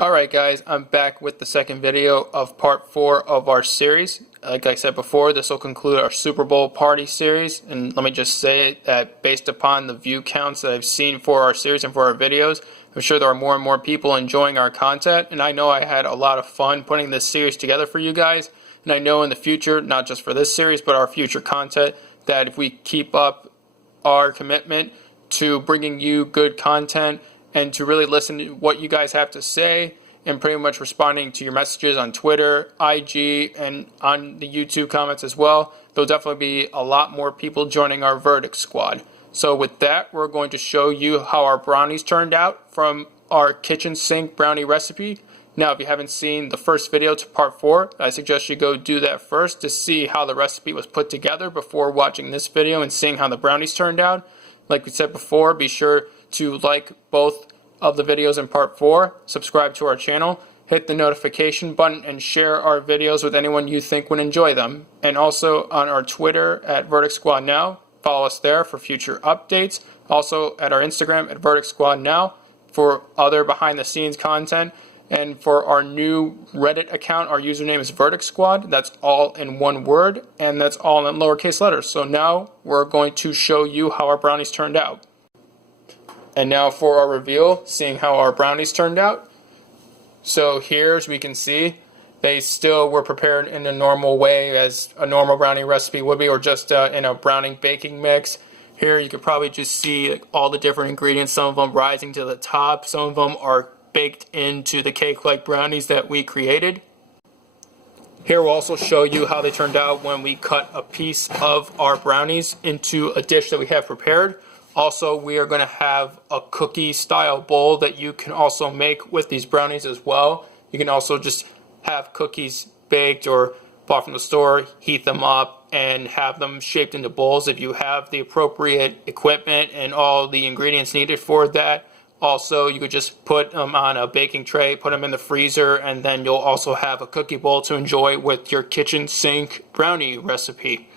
Alright guys, I'm back with the second video of part 4 of our series. Like I said before, this will conclude our Super Bowl party series, and let me just say that based upon the view counts that I've seen for our series and for our videos, I'm sure there are more and more people enjoying our content, and I know I had a lot of fun putting this series together for you guys, and I know in the future, not just for this series, but our future content, that if we keep up our commitment to bringing you good content and to really listen to what you guys have to say and pretty much responding to your messages on Twitter, IG, and on the YouTube comments as well, there'll definitely be a lot more people joining our Verdict Squad. So with that, we're going to show you how our brownies turned out from our kitchen sink brownie recipe. Now, if you haven't seen the first video to part 4, I suggest you go do that first to see how the recipe was put together before watching this video and seeing how the brownies turned out. Like we said before, be sure to like both of the videos in part 4, subscribe to our channel, hit the notification button, and share our videos with anyone you think would enjoy them. And also on our Twitter at Verdict Squad Now, follow us there for future updates. Also at our Instagram at Verdict Squad Now for other behind the scenes content. And for our new Reddit account, our username is Verdict Squad. That's all in one word, and that's all in lowercase letters. So now we're going to show you how our brownies turned out. And now for our reveal, seeing how our brownies turned out. So here, as we can see, they still were prepared in a normal way as a normal brownie recipe would be, or just in a browning baking mix. Here you can probably just see all the different ingredients, some of them rising to the top, some of them are baked into the cake-like brownies that we created. Here we'll also show you how they turned out when we cut a piece of our brownies into a dish that we have prepared. Also, we are going to have a cookie style bowl that you can also make with these brownies as well. You can also just have cookies baked or bought from the store, heat them up, and have them shaped into bowls if you have the appropriate equipment and all the ingredients needed for that. Also, you could just put them on a baking tray, put them in the freezer, and then you'll also have a cookie bowl to enjoy with your kitchen sink brownie recipe.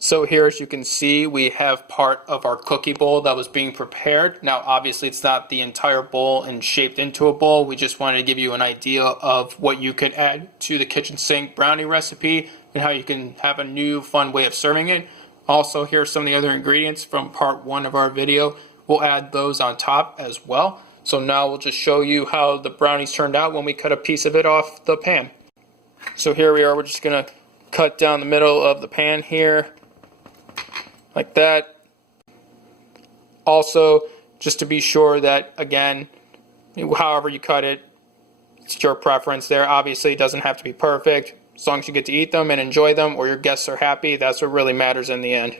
So here, as you can see, we have part of our cookie bowl that was being prepared. Now, obviously, it's not the entire bowl and shaped into a bowl. We just wanted to give you an idea of what you could add to the kitchen sink brownie recipe and how you can have a new fun way of serving it. Also, here are some of the other ingredients from part 1 of our video. We'll add those on top as well. So now we'll just show you how the brownies turned out when we cut a piece of it off the pan. So here we are. We're just going to cut down the middle of the pan here, like that. Also, just to be sure that, again, however you cut it, it's your preference there. Obviously, it doesn't have to be perfect. As long as you get to eat them and enjoy them, or your guests are happy, that's what really matters in the end.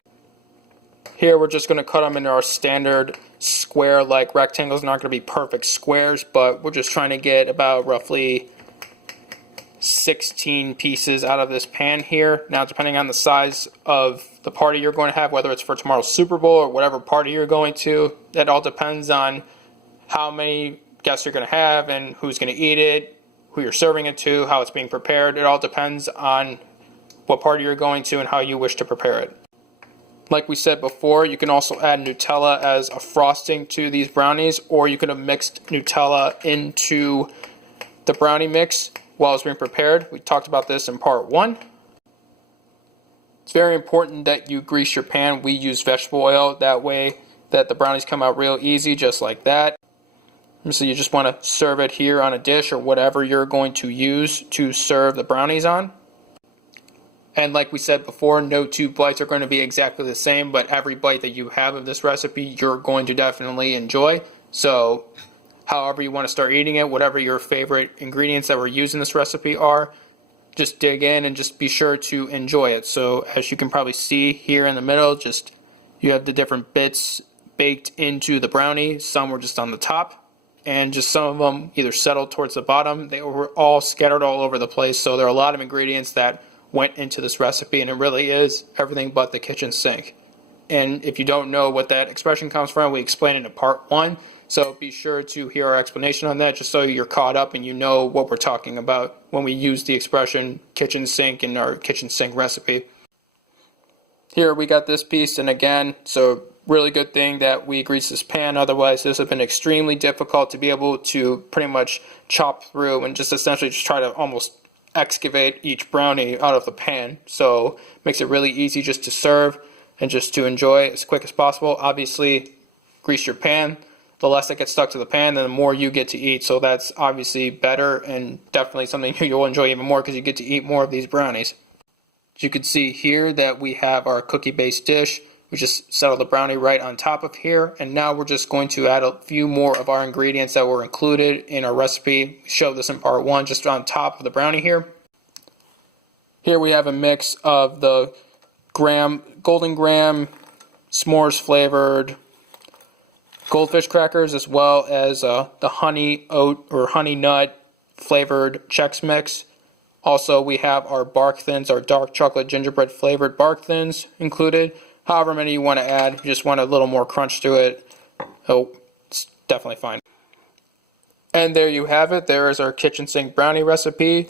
Here, we're just going to cut them into our standard square-like rectangles. Not going to be perfect squares, but we're just trying to get about roughly 16 pieces out of this pan here. Now, depending on the size of the party you're going to have, whether it's for tomorrow's Super Bowl or whatever party you're going to, that all depends on how many guests you're going to have and who's going to eat it, who you're serving it to, how it's being prepared. It all depends on what party you're going to and how you wish to prepare it. Like we said before, you can also add Nutella as a frosting to these brownies, or you could have mixed Nutella into the brownie mix while it's being prepared. We talked about this in part 1. It's very important that you grease your pan. We use vegetable oil, that way that the brownies come out real easy, just like that. So you just want to serve it here on a dish or whatever you're going to use to serve the brownies on. And like we said before, no 2 bites are going to be exactly the same, but every bite that you have of this recipe, you're going to definitely enjoy. So however you want to start eating it, whatever your favorite ingredients that were used in this recipe are, just dig in and just be sure to enjoy it. So as you can probably see here in the middle, just you have the different bits baked into the brownie. Some were just on the top, and just some of them either settled towards the bottom. They were all scattered all over the place. So there are a lot of ingredients that went into this recipe, and it really is everything but the kitchen sink. And if you don't know what that expression comes from, we explained it in part 1. So be sure to hear our explanation on that, just so you're caught up and you know what we're talking about when we use the expression kitchen sink in our kitchen sink recipe. Here we got this piece, and again, so really good thing that we greased this pan. Otherwise, this would have been extremely difficult to be able to pretty much chop through and just essentially just try to almost excavate each brownie out of the pan. So it makes it really easy just to serve and just to enjoy as quick as possible. Obviously, grease your pan. The less that gets stuck to the pan, then the more you get to eat. So that's obviously better and definitely something you'll enjoy even more because you get to eat more of these brownies. As you can see here that we have our cookie-based dish. We just settled the brownie right on top of here. And now we're just going to add a few more of our ingredients that were included in our recipe. We showed this in part 1 just on top of the brownie here. Here we have a mix of the golden graham s'mores flavored goldfish crackers, as well as the honey oat or honey nut flavored Chex Mix. Also, we have our bark thins, our dark chocolate gingerbread flavored bark thins included. However many you want to add, you just want a little more crunch to it. Oh, it's definitely fine. And there you have it. There is our kitchen sink brownie recipe.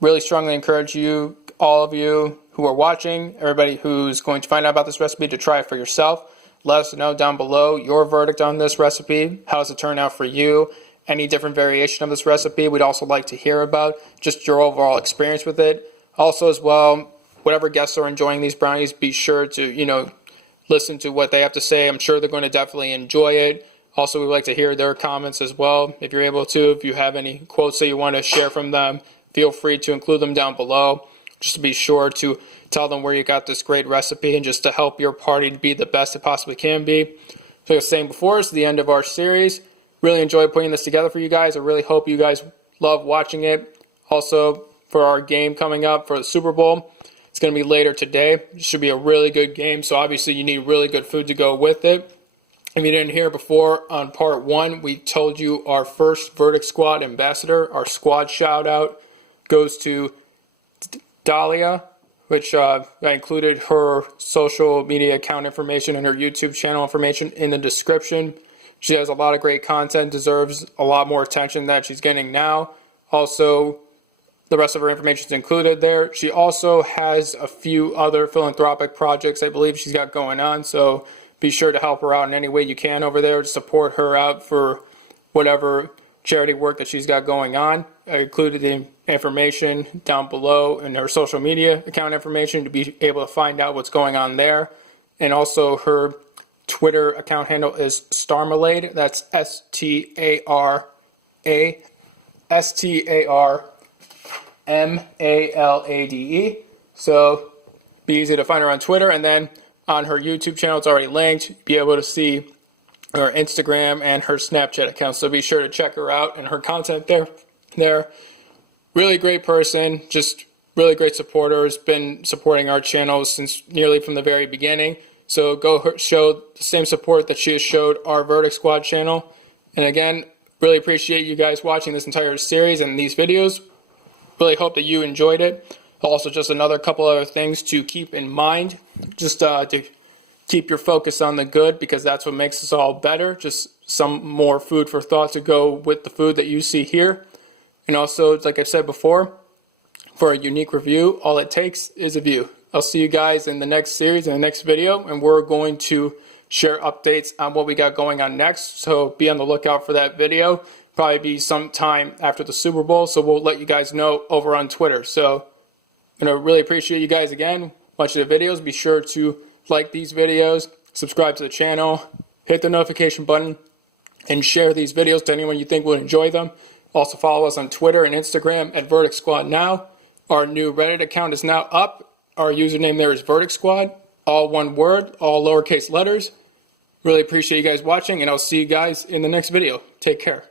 Really strongly encourage you, all of you who are watching, everybody who's going to find out about this recipe, to try it for yourself. Let us know down below your verdict on this recipe. How does it turn out for you? Any different variation of this recipe we'd also like to hear about. Just your overall experience with it. Also as well, whatever guests are enjoying these brownies, be sure to, listen to what they have to say. I'm sure they're going to definitely enjoy it. Also, we'd like to hear their comments as well. If you're able to, if you have any quotes that you want to share from them, feel free to include them down below. Just to be sure to tell them where you got this great recipe and just to help your party be the best it possibly can be. So like I was saying before, it's the end of our series. Really enjoyed putting this together for you guys. I really hope you guys love watching it. Also, for our game coming up for the Super Bowl, it's going to be later today. It should be a really good game, so obviously you need really good food to go with it. If you didn't hear before, on part 1, we told you our first Verdict Squad ambassador, our squad shout out, goes to Dahlia, which I included her social media account information and her YouTube channel information in the description. She has a lot of great content, deserves a lot more attention than she's getting now. Also, the rest of her information is included there. She also has a few other philanthropic projects I believe she's got going on, so be sure to help her out in any way you can over there to support her out for whatever charity work that she's got going on. I included the information down below in her social media account information to be able to find out what's going on there. And also her Twitter account handle is Starmalade. That's StarMalade. So be easy to find her on Twitter, and then on her YouTube channel, it's already linked. Be able to see her Instagram and her Snapchat account. So be sure to check her out and her content there. Really great person, just really great supporter. Has been supporting our channel since nearly from the very beginning. So go show the same support that she has showed our Verdict Squad channel. And again, really appreciate you guys watching this entire series and these videos. Really hope that you enjoyed it. Also, just another couple other things to keep in mind. Just to keep your focus on the good, because that's what makes us all better. Just some more food for thought to go with the food that you see here. And also, like I said before, for a unique review, all it takes is a view. I'll see you guys in the next series, in the next video, and we're going to share updates on what we got going on next. So be on the lookout for that video. Probably be sometime after the Super Bowl, so we'll let you guys know over on Twitter. So I'm going to really appreciate you guys again watching the videos. Be sure to like these videos, subscribe to the channel, hit the notification button, and share these videos to anyone you think would enjoy them. Also follow us on Twitter and Instagram at Verdict Squad Now. Our new Reddit account is now up. Our username there is Verdict Squad, all one word, all lowercase letters. Really appreciate you guys watching, and I'll see you guys in the next video. Take care.